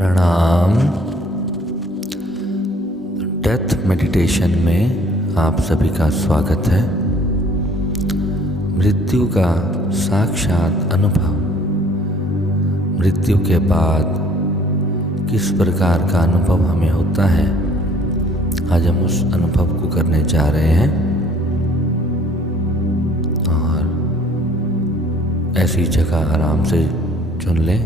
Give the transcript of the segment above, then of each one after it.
प्रणाम। Death meditation में आप सभी का स्वागत है। मृत्यु का साक्षात अनुभव, मृत्यु के बाद किस प्रकार का अनुभव हमें होता है, आज हम उस अनुभव को करने जा रहे हैं। और ऐसी जगह आराम से चुन लें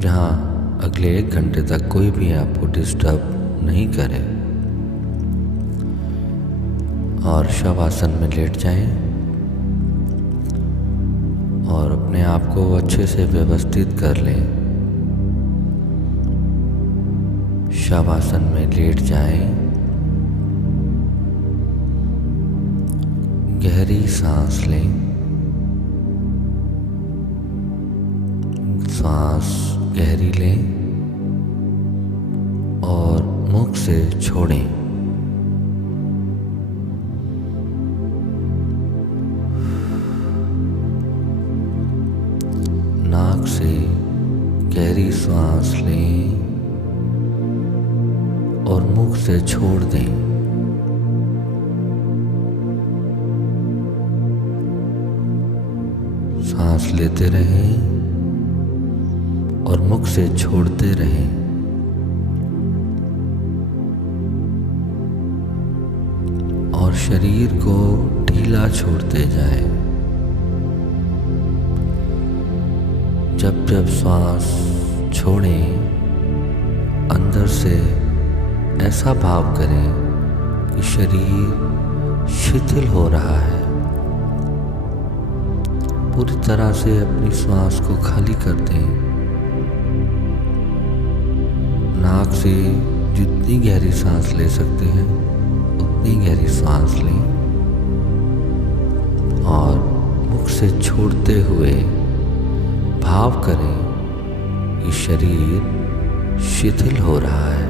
जहाँ अगले 1 घंटे तक कोई भी आपको डिस्टर्ब नहीं करे, और शवासन में लेट जाएं और अपने आप को अच्छे से व्यवस्थित कर लें। शवासन में लेट जाएं, गहरी सांस लें, सांस गहरी लें और मुख से छोड़ें। नाक से गहरी सांस लें और मुख से छोड़ दें। सांस लेते रहें और मुख से छोड़ते रहें। और शरीर को ढीला छोड़ते जाएं। जब जब सांस छोड़ें, अंदर से ऐसा भाव करें कि शरीर शिथिल हो रहा है। पूरी तरह से अपनी सांस को खाली कर दें। नाक से जितनी गहरी सांस ले सकते हैं उतनी गहरी सांस लें और मुख से छोड़ते हुए भाव करें कि शरीर शिथिल हो रहा है।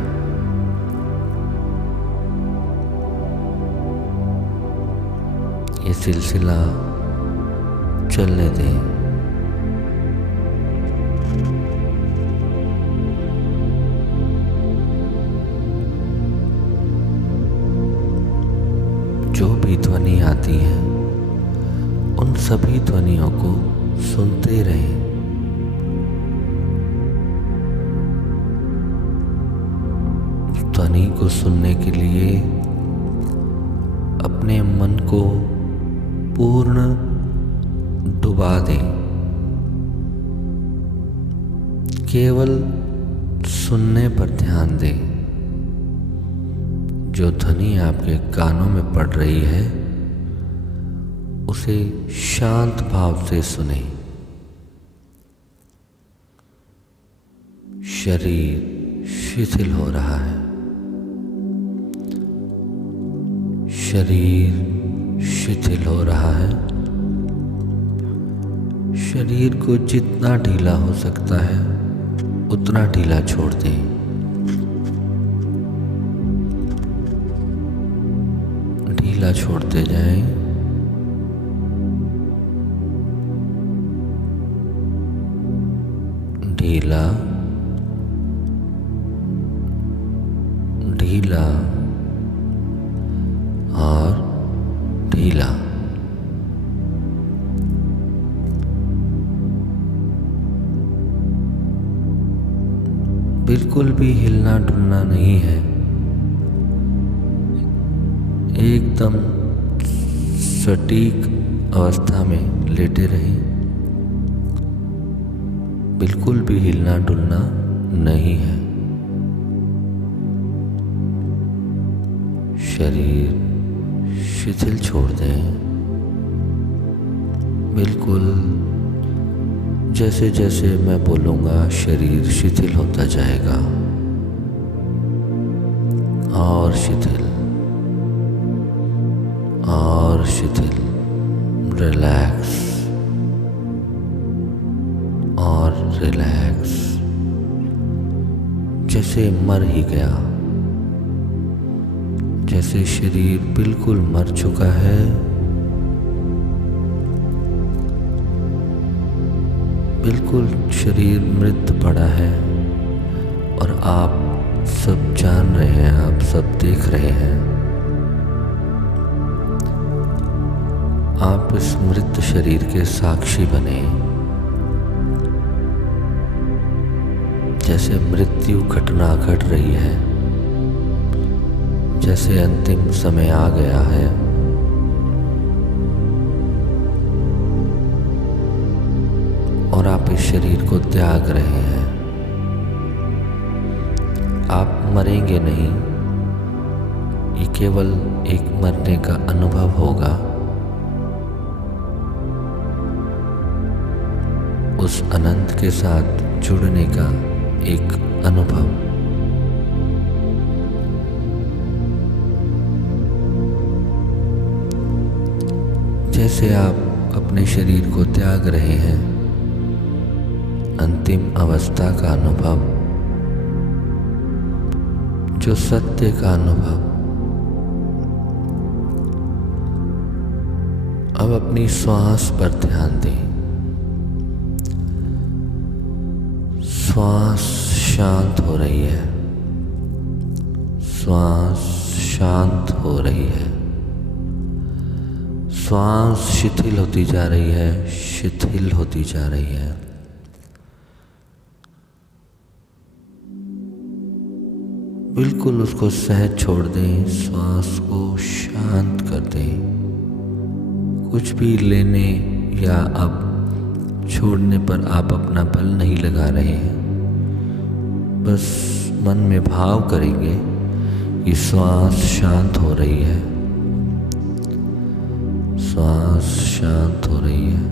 ये सिलसिला चलने दें। जो भी ध्वनि आती है उन सभी ध्वनियों को सुनते रहें। ध्वनि को सुनने के लिए अपने मन को पूर्ण डुबा दें। केवल सुनने पर ध्यान दें। जो ध्वनि आपके कानों में पड़ रही है उसे शांत भाव से सुने। शरीर शिथिल हो रहा है। शरीर शिथिल हो रहा है। शरीर को जितना ढीला हो सकता है उतना ढीला छोड़ दें। ढीला छोड़ते जाएं। ढीला ढीला और ढीला। बिल्कुल भी हिलना डुलना नहीं है। एकदम सटीक अवस्था में लेटे रहें। बिल्कुल भी हिलना डुलना नहीं है। शरीर शिथिल छोड़ दें। बिल्कुल जैसे जैसे मैं बोलूँगा शरीर शिथिल होता जाएगा और शिथिल और शिथिल, रिलैक्स और रिलैक्स, जैसे मर ही गया, जैसे शरीर बिल्कुल मर चुका है। बिल्कुल शरीर मृत पड़ा है और आप सब जान रहे हैं, आप सब देख रहे हैं। आप इस मृत शरीर के साक्षी बने। जैसे मृत्यु घटना घट रही है, जैसे अंतिम समय आ गया है, और आप इस शरीर को त्याग रहे हैं। आप मरेंगे नहीं, ये केवल एक मरने का अनुभव होगा। उस अनंत के साथ जुड़ने का एक अनुभव। जैसे आप अपने शरीर को त्याग रहे हैं, अंतिम अवस्था का अनुभव, जो सत्य का अनुभव। अब अपनी श्वास पर ध्यान दें। श्वास शांत हो रही है, श्वास शांत हो रही है, श्वास शिथिल होती जा रही है, शिथिल होती जा रही है। बिल्कुल उसको सहज छोड़ दें, श्वास को शांत कर दें। कुछ भी लेने या अब छोड़ने पर आप अपना बल नहीं लगा रहे हैं। बस मन में भाव करेंगे कि श्वास शांत हो रही है, श्वास शांत हो रही है,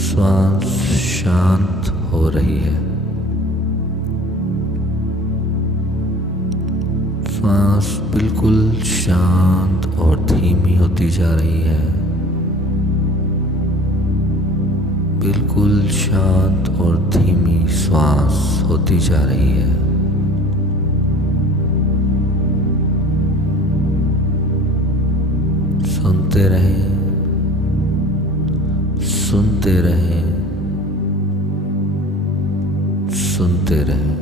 श्वास शांत हो रही है, श्वास बिल्कुल शांत और धीमी होती जा रही है, बिल्कुल शांत और धीमी श्वास होती जा रही है। सुनते रहें, सुनते रहें, सुनते रहें।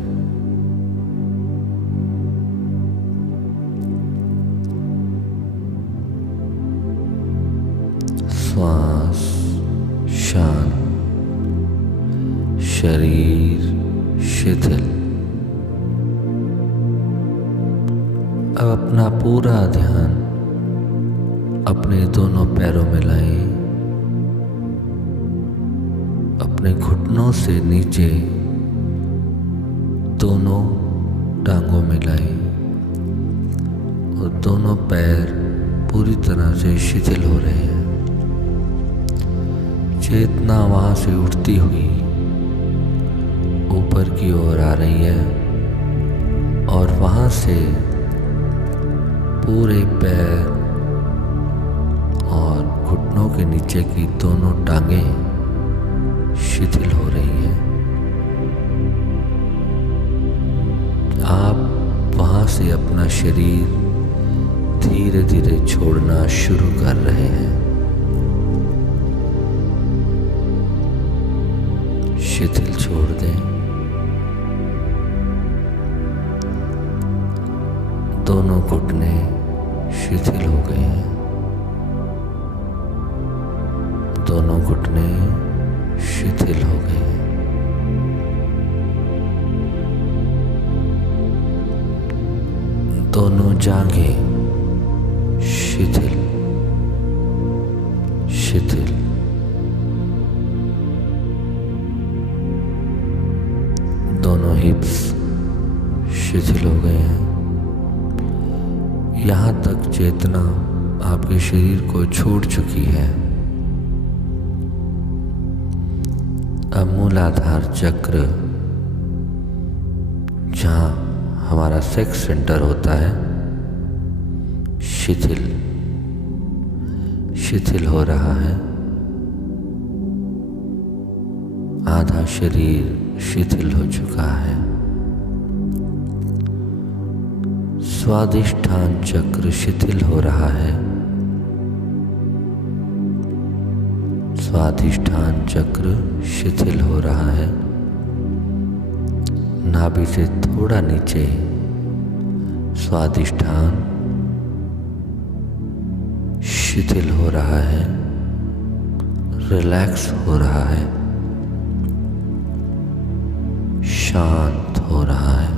श्वास शांत, शरीर शिथिल। अब अपना पूरा ध्यान अपने दोनों पैरों में लाएं, अपने घुटनों से नीचे दोनों टांगों में लाएं और दोनों पैर पूरी तरह से शिथिल हो रहे हैं। चेतना वहां से उठती हुई ऊपर की ओर आ रही है और वहां से पूरे पैर और घुटनों के नीचे की दोनों टांगें शिथिल हो रही हैं। आप वहां से अपना शरीर धीरे धीरे छोड़ना शुरू कर रहे हैं। शिथिल छोड़ दें। दोनों घुटने शिथिल हो गए हैं, दोनों घुटने शिथिल हो गए हैं। दोनों जांघें शिथिल शिथिल। दोनों हिप्स शिथिल हो गए हैं। यहाँ तक चेतना आपके शरीर को छोड़ चुकी है। अब मूलाधार चक्र, जहाँ हमारा सेक्स सेंटर होता है, शिथिल शिथिल हो रहा है। आधा शरीर शिथिल हो चुका है। स्वादिष्ठान चक्र शिथिल हो रहा है। स्वादिष्ठान चक्र शिथिल हो रहा है। नाभि से थोड़ा नीचे स्वादिष्ठान शिथिल हो रहा है, रिलैक्स हो रहा है, शांत हो रहा है।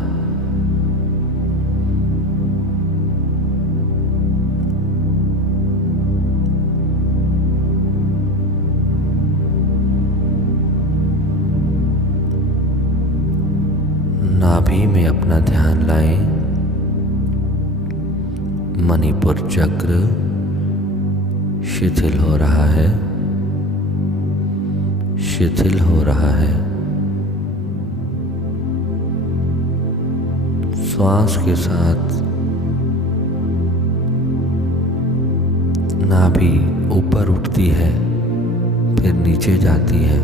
नाभि में अपना ध्यान लाएं। मणिपुर चक्र शिथिल हो रहा है, शिथिल हो रहा है। श्वास के साथ नाभि ऊपर उठती है, फिर नीचे जाती है।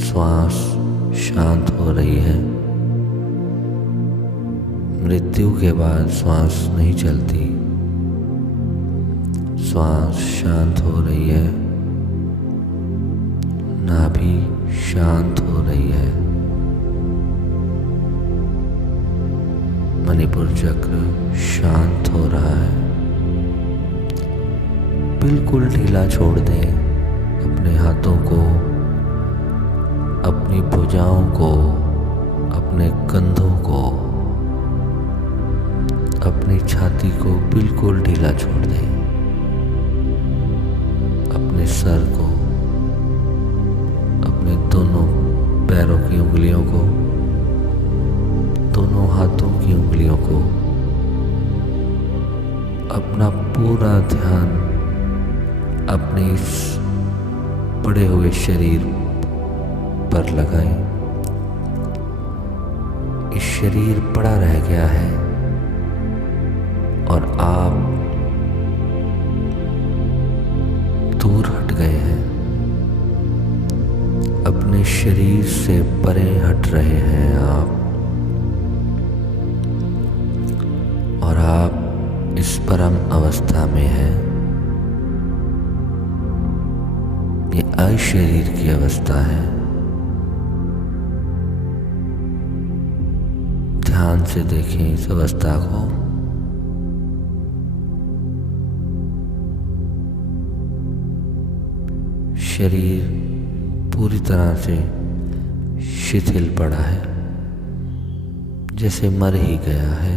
श्वास शांत हो रही है। मृत्यु के बाद श्वास नहीं चलती, श्वास शांत हो रही है, नाभि शांत हो रही है। मणिपुर चक्र शांत हो रहा है। बिल्कुल ढीला छोड़ दें अपने हाथों को, अपनी भुजाओं को, अपने कंधों को, अपनी छाती को बिल्कुल ढीला छोड़ दें। अपने सर को, अपने दोनों पैरों की उंगलियों को, दोनों हाथों की उंगलियों को, अपना पूरा ध्यान अपने इस पड़े हुए शरीर पर लगाएं। इस शरीर पड़ा रह गया है और आप दूर हट गए हैं, अपने शरीर से परे हट रहे हैं आप, और आप इस परम अवस्था में हैं। ये अशरीर की अवस्था है। ध्यान से देखें इस अवस्था को। शरीर पूरी तरह से शिथिल पड़ा है, जैसे मर ही गया है।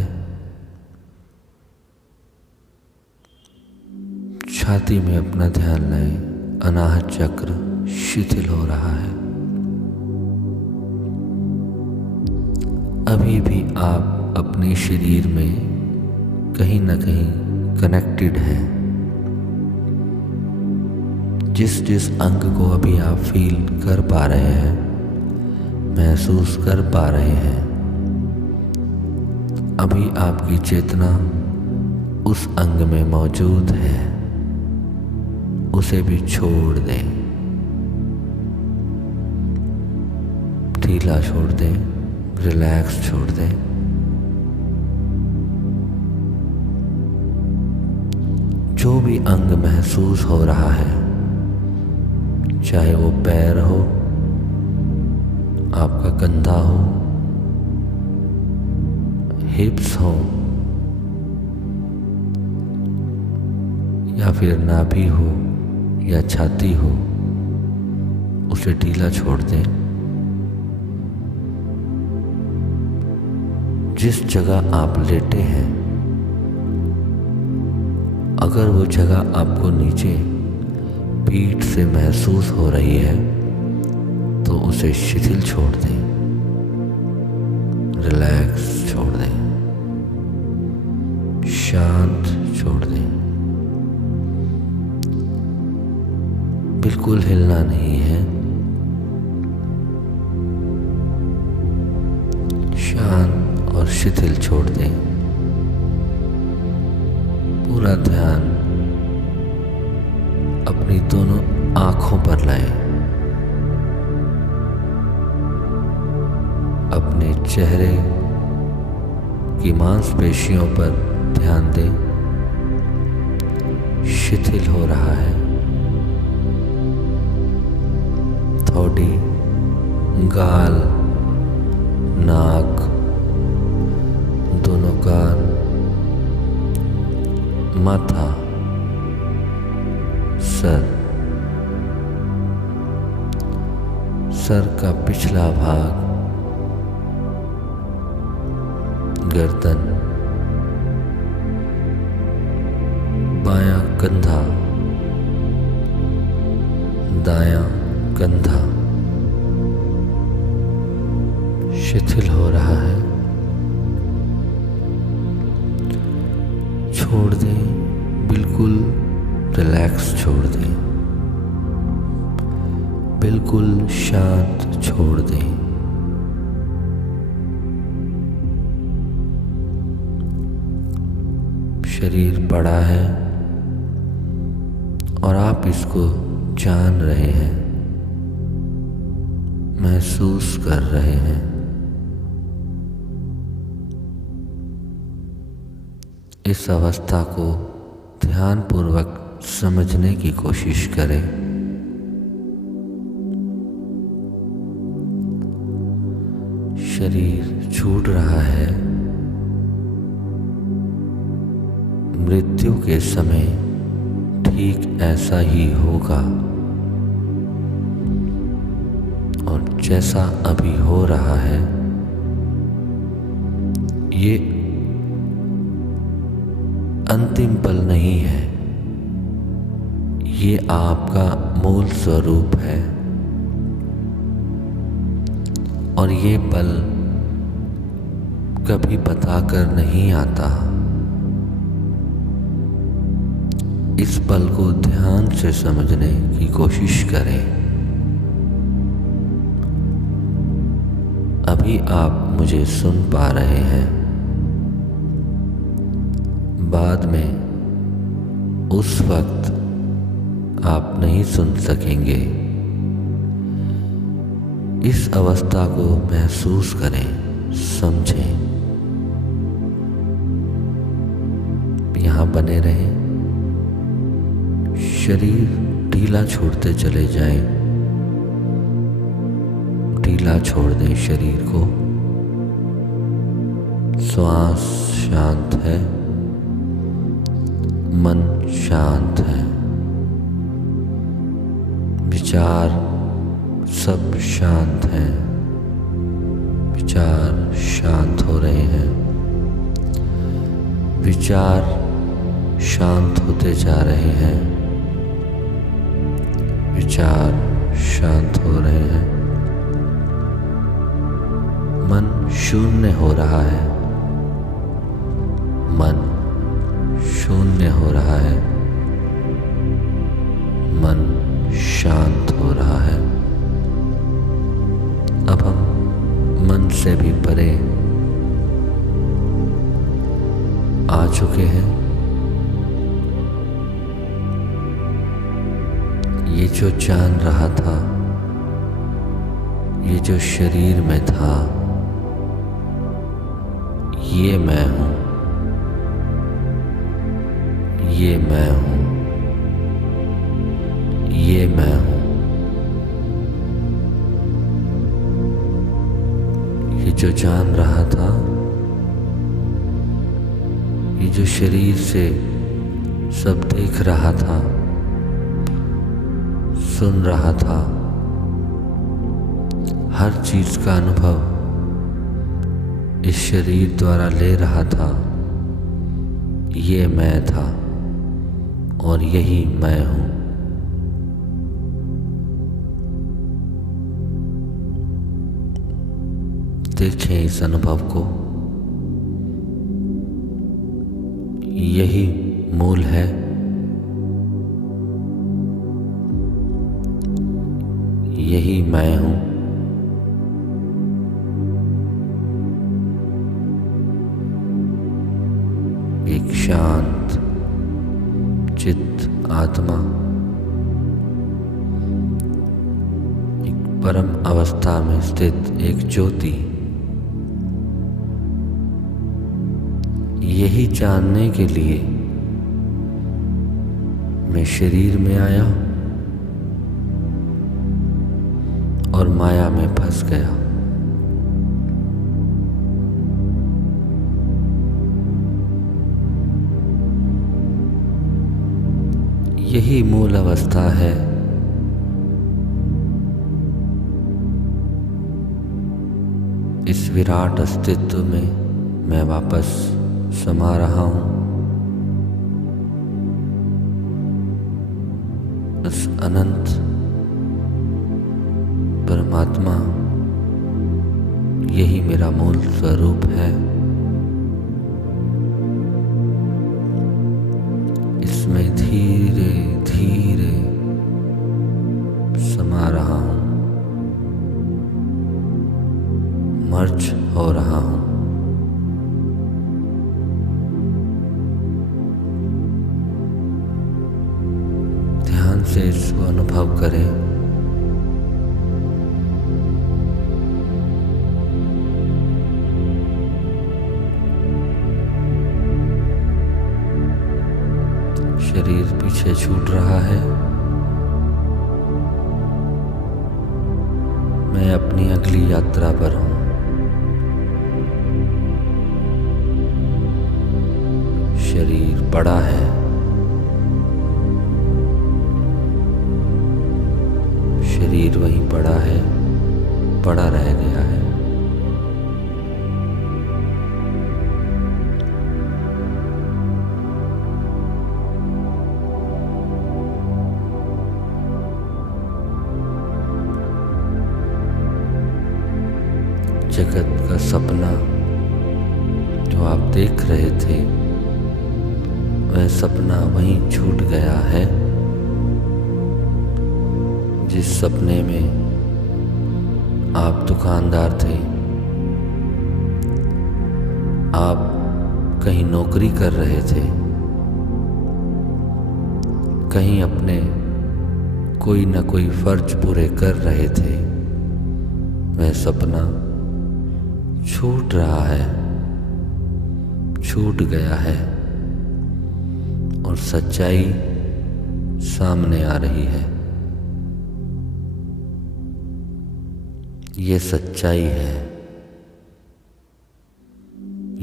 छाती में अपना ध्यान लाएं। अनाहत चक्र शिथिल हो रहा है। अभी भी आप अपने शरीर में कहीं ना कहीं कनेक्टेड हैं। जिस जिस अंग को अभी आप फील कर पा रहे हैं, महसूस कर पा रहे हैं, अभी आपकी चेतना उस अंग में मौजूद है, उसे भी छोड़ दें, ढीला छोड़ दें, रिलैक्स छोड़ दें। जो भी अंग महसूस हो रहा है, चाहे वो पैर हो, आपका कंधा हो, हिप्स हो, या फिर नाभि हो या छाती हो, उसे ढीला छोड़ दें। जिस जगह आप लेटे हैं, अगर वो जगह आपको नीचे पीठ से महसूस हो रही है तो उसे शिथिल छोड़ दें, रिलैक्स छोड़ दें, शांत छोड़ दें। बिल्कुल हिलना नहीं है, शांत और शिथिल छोड़ दें। पूरा ध्यान अपनी दोनों आंखों पर लाएं। अपने चेहरे की मांसपेशियों पर ध्यान दें। शिथिल हो रहा है। थोड़ी गाल नाक, दोनों कान, माथा, सर का पिछला भाग, गर्दन, बायां कंधा, दायां कंधा शिथिल हो रहा है। छोड़ दें, बिल्कुल रिलैक्स छोड़ दें, बिल्कुल शांत छोड़ दें। शरीर बड़ा है और आप इसको जान रहे हैं, महसूस कर रहे हैं। इस अवस्था को ध्यानपूर्वक समझने की कोशिश करें। शरीर छूट रहा है। मृत्यु के समय ठीक ऐसा ही होगा और जैसा अभी हो रहा है, ये अंतिम पल नहीं है, ये आपका मूल स्वरूप है और ये पल कभी बताकर नहीं आता। इस पल को ध्यान से समझने की कोशिश करें। अभी आप मुझे सुन पा रहे हैं, बाद में उस वक्त आप नहीं सुन सकेंगे। इस अवस्था को महसूस करें, समझें, यहाँ बने रहें। शरीर ढीला छोड़ते चले जाएं, ढीला छोड़ दें शरीर को। श्वास शांत है, मन शांत है, विचार सब शांत हैं, विचार शांत हो रहे हैं, विचार शांत होते जा रहे हैं, विचार शांत हो रहे हैं, मन शून्य हो रहा है, मन शून्य हो रहा है, मन शांत हो रहा है। अब हम मन से भी परे आ चुके हैं। ये जो जान रहा था, ये जो शरीर में था, ये मैं हूँ, ये मैं हूँ, ये मैं हूँ। ये जो जान रहा था, ये जो शरीर से सब देख रहा था, सुन रहा था, हर चीज का अनुभव इस शरीर द्वारा ले रहा था, ये मैं था और यही मैं हूँ। देखें इस अनुभव को, यही मूल है, यही मैं हूँ। एक शांत चित्त आत्मा, एक परम अवस्था में स्थित एक ज्योति, यही जानने के लिए मैं शरीर में आया और माया में फंस गया। यही मूल अवस्था है। इस विराट अस्तित्व में मैं वापस समा रहा हूँ। उस अनंत परमात्मा, यही मेरा मूल स्वरूप है। इसमें धीरे धीरे समा रहा हूँ, मर्ज हो रहा हूँ। ध्यान से इसको अनुभव करें। शरीर पीछे छूट रहा है। मैं अपनी अगली यात्रा पर हूँ। शरीर बड़ा है, शरीर वहीं पड़ा है, पड़ा रह गया है। जगत का सपना जो आप देख रहे थे, वह सपना वहीं छूट गया है। जिस सपने में आप दुकानदार थे, आप कहीं नौकरी कर रहे थे, कहीं अपने कोई न कोई फर्ज पूरे कर रहे थे, वह सपना छूट रहा है, छूट गया है और सच्चाई सामने आ रही है। ये सच्चाई है,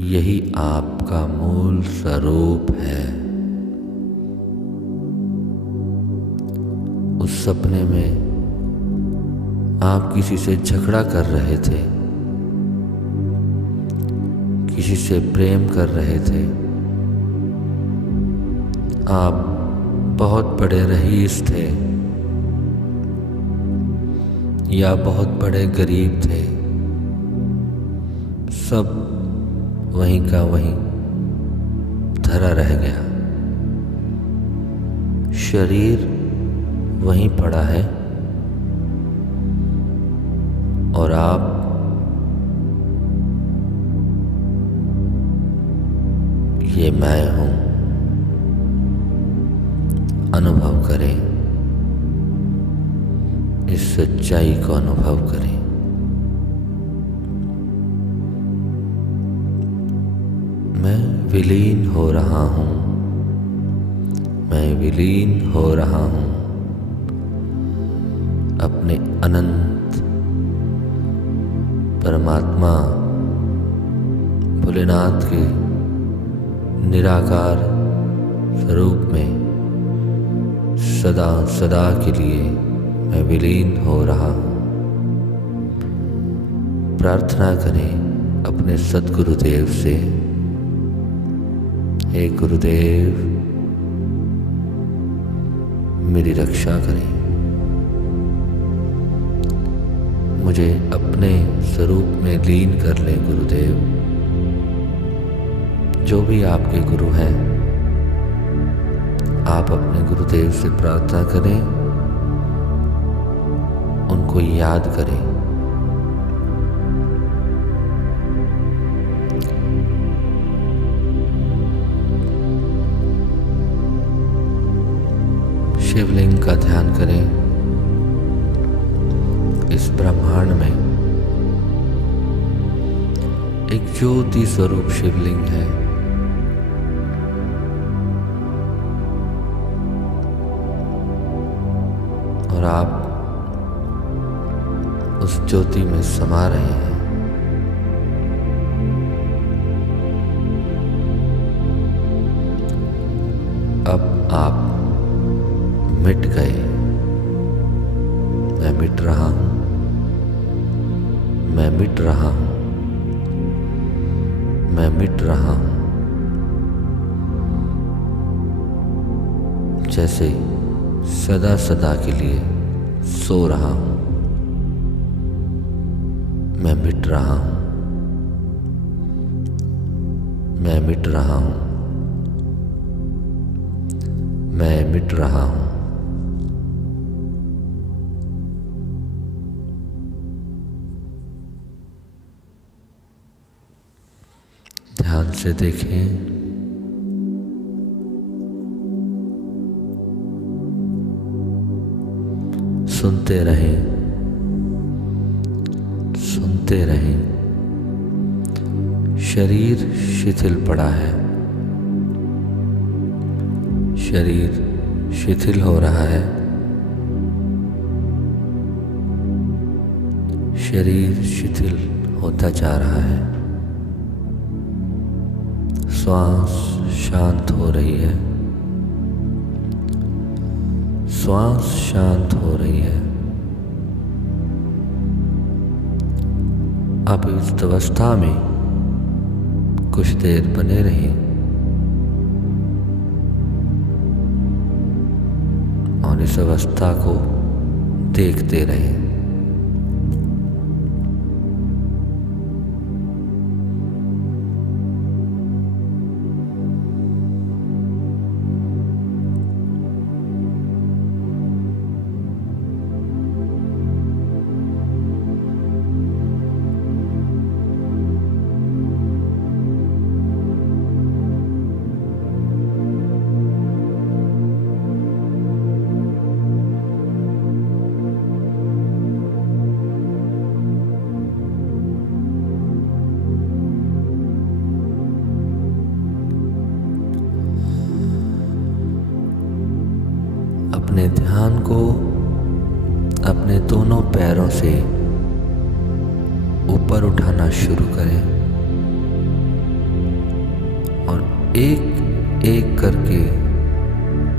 यही आपका मूल स्वरूप है। उस सपने में आप किसी से झगड़ा कर रहे थे, किसी से प्रेम कर रहे थे, आप बहुत बड़े रईस थे या बहुत बड़े गरीब थे, सब वहीं का वहीं धरा रह गया। शरीर वहीं पड़ा है और आप ये मैं हूँ अनुभव करें, इस सच्चाई को अनुभव करें। मैं विलीन हो रहा हूँ, मैं विलीन हो रहा हूँ अपने अनंत परमात्मा भोलेनाथ के निराकार स्वरूप में सदा सदा के लिए मैं विलीन हो रहा हूँ। प्रार्थना करें अपने सद्गुरुदेव से, हे गुरुदेव मेरी रक्षा करें, मुझे अपने स्वरूप में लीन कर लें गुरुदेव। जो भी आपके गुरु हैं, आप अपने गुरुदेव से प्रार्थना करें, उनको याद करें। शिवलिंग का ध्यान करें। इस ब्रह्मांड में एक ज्योति स्वरूप शिवलिंग है। और आप उस ज्योति में समा रहे हैं। अब आप मिट गए। मैं मिट रहा हूँ, मैं मिट रहा हूँ, मैं मिट रहा हूँ। जैसे सदा सदा के लिए सो रहा हूँ। मैं मिट रहा हूँ, मैं मिट रहा हूँ, मैं मिट रहा हूँ। ध्यान से देखें, सुनते रहें, सुनते रहें। शरीर शिथिल पड़ा है, शरीर शिथिल हो रहा है, शरीर शिथिल होता जा रहा है। श्वास शांत हो रही है, श्वास शांत हो रही है। आप इस अवस्था में कुछ देर बने रहें और इस अवस्था को देखते रहें। अपने ध्यान को अपने दोनों पैरों से ऊपर उठाना शुरू करें और एक एक करके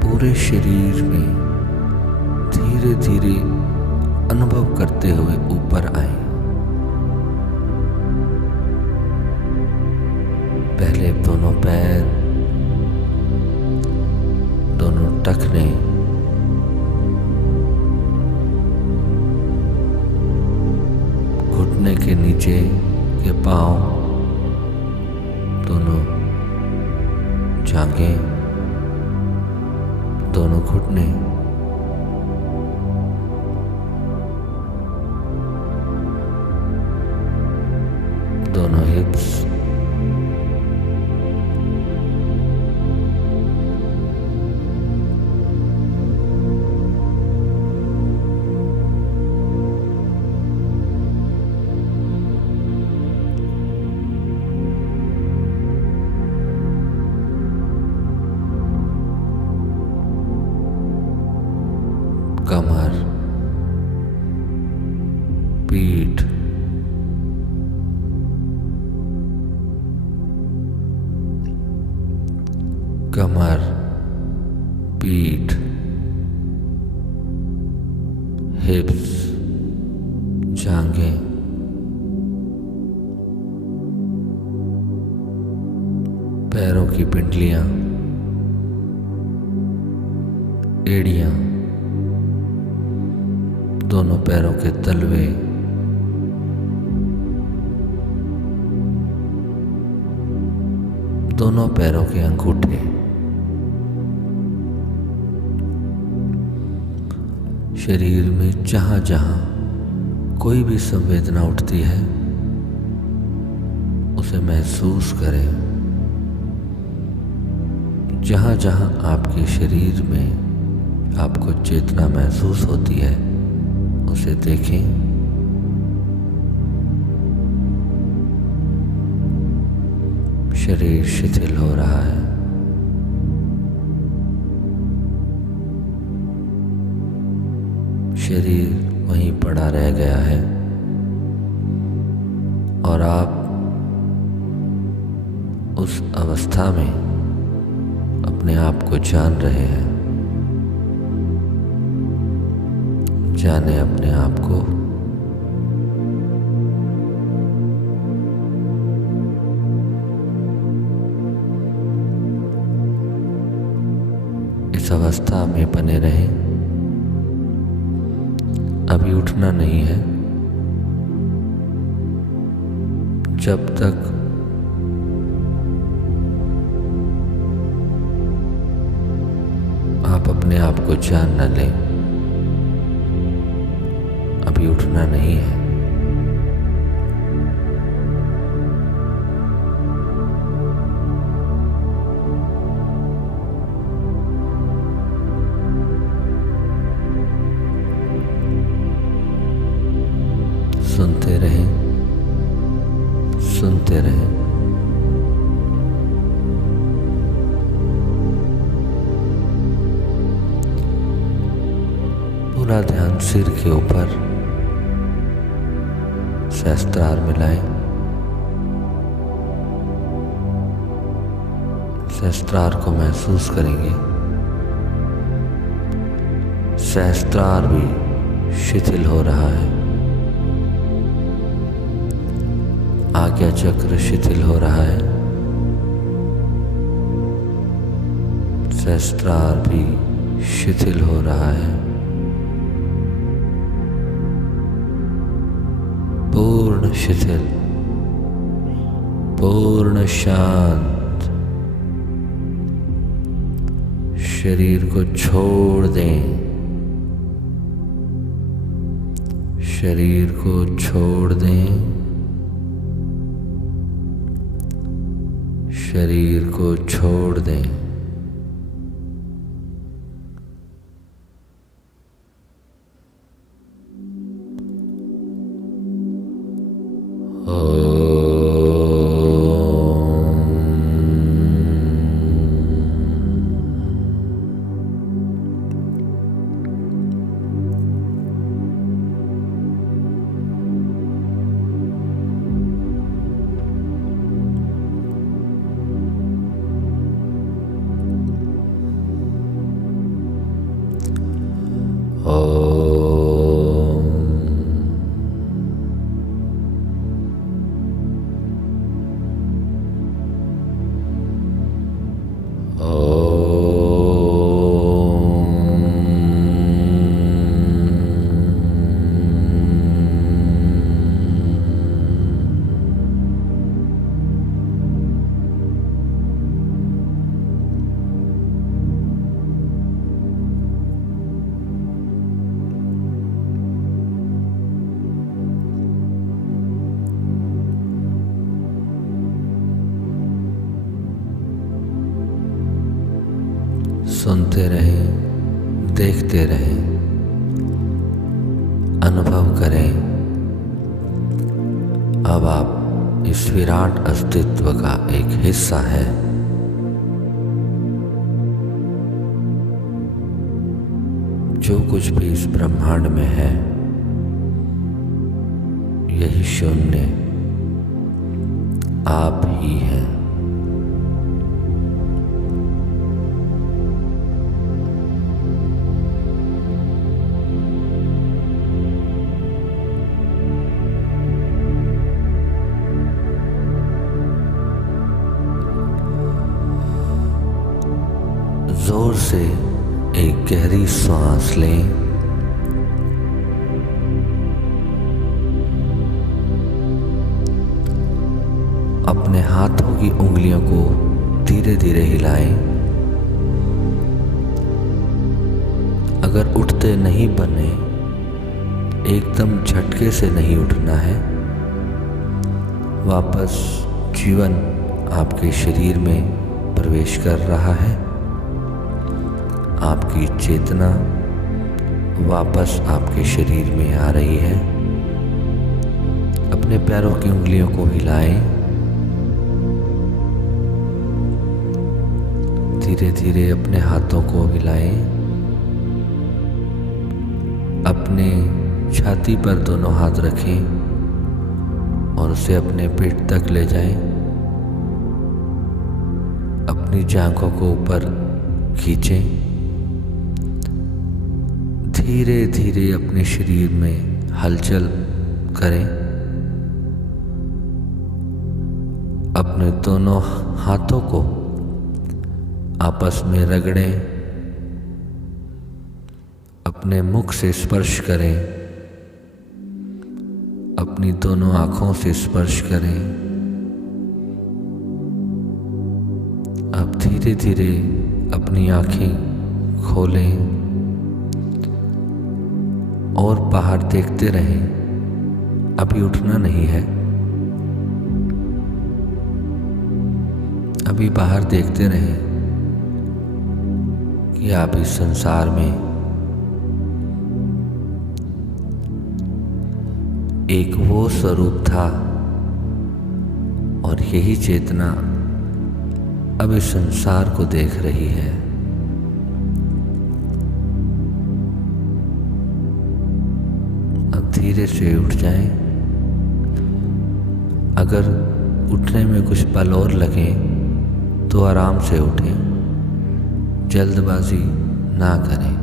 पूरे शरीर में धीरे धीरे अनुभव करते हुए ऊपर आए। पहले दोनों पैर, दोनों टखने, घुटने के नीचे के पांव, दोनों जांघें, दोनों घुटने, दोनों हिप्स, कमर, पीठ, कमर, पीठ, हिप्स, जांघें, पैरों की पिंडलियां, एड़ियां, दोनों पैरों के तलवे, दोनों पैरों के अंगूठे, शरीर में जहां जहां कोई भी संवेदना उठती है उसे महसूस करें। जहां जहां आपके शरीर में आपको चेतना महसूस होती है उसे देखें। शरीर शिथिल हो रहा है, शरीर वहीं पड़ा रह गया है और आप उस अवस्था में अपने आप को जान रहे हैं। जाने अपने आप को। इस अवस्था में बने रहें। अभी उठना नहीं है जब तक आप अपने आप को जान न लें। अभी उठना नहीं है। सुनते रहें, सुनते रहें। पूरा ध्यान सिर के ऊपर सहस्त्रार मिलाएं। सहस्त्रार को महसूस करेंगे। सहस्त्रार भी शिथिल हो रहा है। आज्ञा चक्र शिथिल हो रहा है। सहस्त्रार भी शिथिल हो रहा है। पूर्ण शिथिल, पूर्ण शांत। शरीर को छोड़ दें। शरीर को छोड़ दें। शरीर को छोड़ दें। सुनते रहें, देखते रहें, अनुभव करें। अब आप इस विराट अस्तित्व का एक हिस्सा है। जो कुछ भी इस ब्रह्मांड में है, यही शून्य आप ही हैं। जोर से एक गहरी सांस लें। अपने हाथों की उंगलियों को धीरे धीरे हिलाएं। अगर उठते नहीं बने, एकदम झटके से नहीं उठना है। वापस जीवन आपके शरीर में प्रवेश कर रहा है। आपकी चेतना वापस आपके शरीर में आ रही है। अपने पैरों की उंगलियों को हिलाएं। धीरे धीरे अपने हाथों को हिलाएं। अपने छाती पर दोनों हाथ रखें और उसे अपने पेट तक ले जाएं। अपनी जांघों को ऊपर खींचें। धीरे धीरे अपने शरीर में हलचल करें। अपने दोनों हाथों को आपस में रगड़ें, अपने मुख से स्पर्श करें, अपनी दोनों आँखों से स्पर्श करें। अब धीरे धीरे अपनी आँखें खोलें और बाहर देखते रहें। अभी उठना नहीं है, अभी बाहर देखते रहें कि आप इस संसार में एक वो स्वरूप था और यही चेतना अब इस संसार को देख रही है। अब धीरे से उठ जाएं। अगर उठने में कुछ पल और लगे तो आराम से उठें, जल्दबाजी ना करें।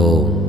ओम